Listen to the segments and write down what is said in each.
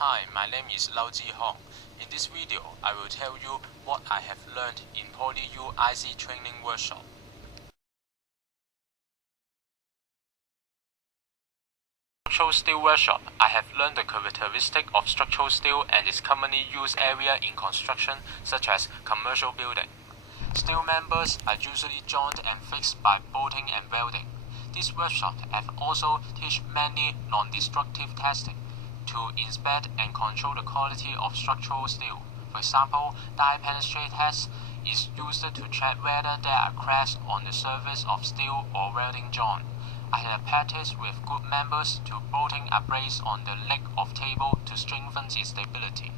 Hi, my name is Lao Ji Hong. In this video, I will tell you what I have learned in PolyU IC training workshop. Structural steel workshop, I have learned the characteristic of structural steel and its commonly used area in construction, such as commercial building. Steel members are usually joined and fixed by bolting and welding. This workshop have also teach many non-destructive testing to inspect and control the quality of structural steel. For example, die penetrate test is used to check whether there are cracks on the surface of steel or welding joint. I have practiced with good members to bolting a brace on the leg of table to strengthen its stability.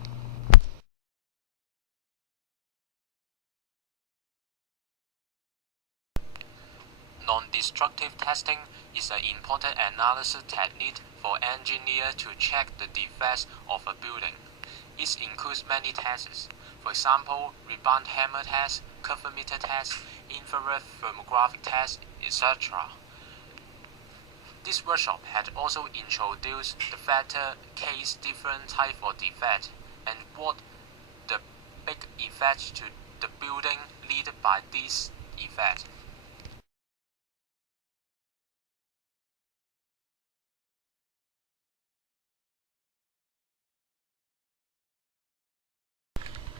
Non-destructive testing is an important analysis technique for engineers to check the defects of a building. It includes many tests, for example, rebound hammer test, cover meter test, infrared thermographic test, etc. This workshop had also introduced the factor case different type of defect and what the big effects to the building lead by this effect.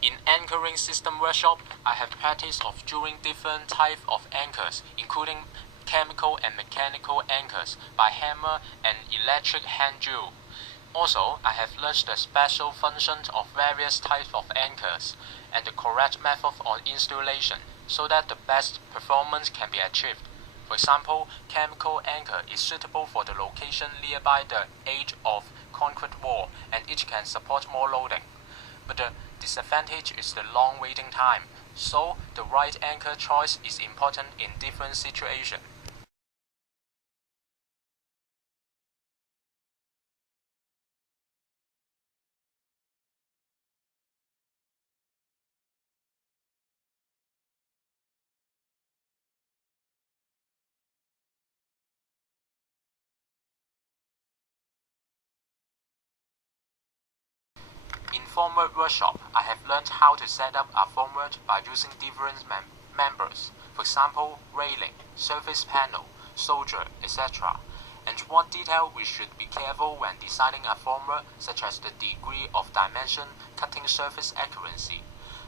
In anchoring system workshop, I have practice of drawing different types of anchors, including chemical and mechanical anchors by hammer and electric hand drill. Also, I have learned the special functions of various types of anchors and the correct method of installation so that the best performance can be achieved. For example, chemical anchor is suitable for the location nearby the edge of concrete wall and it can support more loading. But the disadvantage is the long waiting time, so the right anchor choice is important in different situations. In formwork workshop, I have learned how to set up a formwork by using different members, for example, railing, surface panel, soldier, etc. And what detail we should be careful when designing a formwork, such as the degree of dimension, cutting surface accuracy,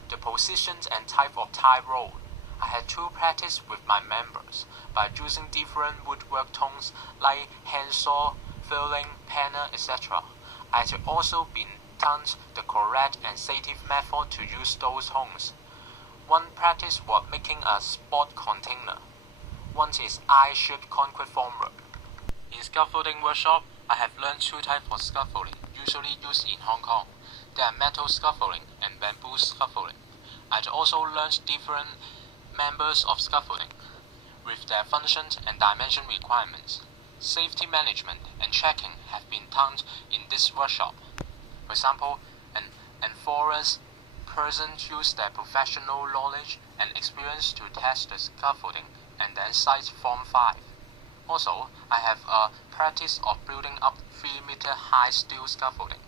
the positions and type of tie roll. I had to practice with my members by using different woodwork tones like handsaw, furling, panel, etc. I had also been taught the correct and safe method to use those tones. One practice was making a sport container. One is eye-shaped concrete formwork. In scaffolding workshop, I have learned two types of scaffolding usually used in Hong Kong. There are metal scaffolding and bamboo scaffolding. I also learned different members of scaffolding with their functions and dimension requirements. Safety management and checking have been taught in this workshop. For example, an enforced person used their professional knowledge and experience to test the scaffolding and then cite Form 5. Also, I have a practice of building up 3-meter high steel scaffolding.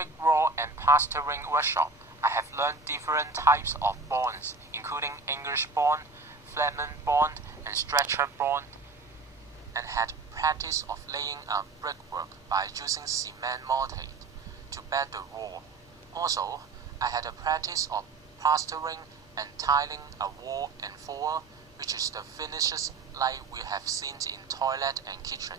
brickwork and plastering workshop, I have learned different types of bonds, including English bond, flatman bond, and stretcher bond, and had practice of laying a brickwork by using cement mortar to bed the wall. Also, I had a practice of plastering and tiling a wall and floor, which is the finishes like we have seen in toilet and kitchen.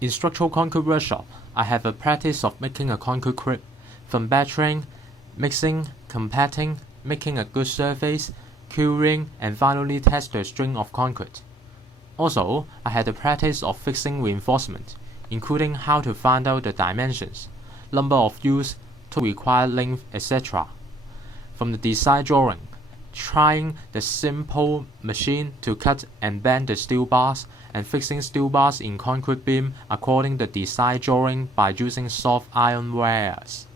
In structural concrete workshop, I have a practice of making a concrete crib, from battering, mixing, compacting, making a good surface, curing, and finally test the strength of concrete. Also, I had the practice of fixing reinforcement, including how to find out the dimensions, number of use, total required length, etc. From the design drawing, trying the simple machine to cut and bend the steel bars, and fixing steel bars in concrete beam according to the design drawing by using soft iron wires.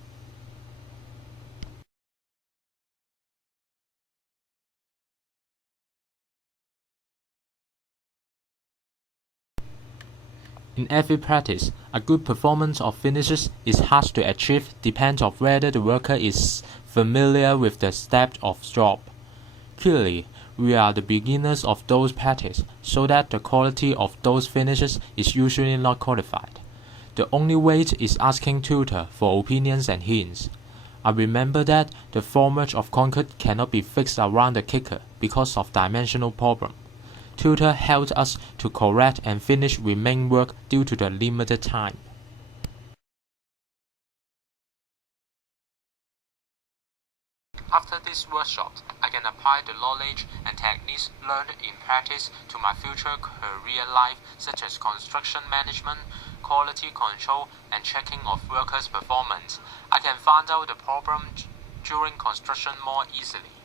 In every practice, a good performance of finishes is hard to achieve depends on whether the worker is familiar with the steps of job. Clearly, we are the beginners of those practice, so that the quality of those finishes is usually not qualified. The only way is asking tutor for opinions and hints. I remember that the formwork of concrete cannot be fixed around the kicker because of dimensional problem. Tutor helped us to correct and finish remaining work due to the limited time. After this workshop, I can apply the knowledge and techniques learned in practice to my future career life, such as construction management, quality control, and checking of workers' performance. I can find out the problem during construction more easily.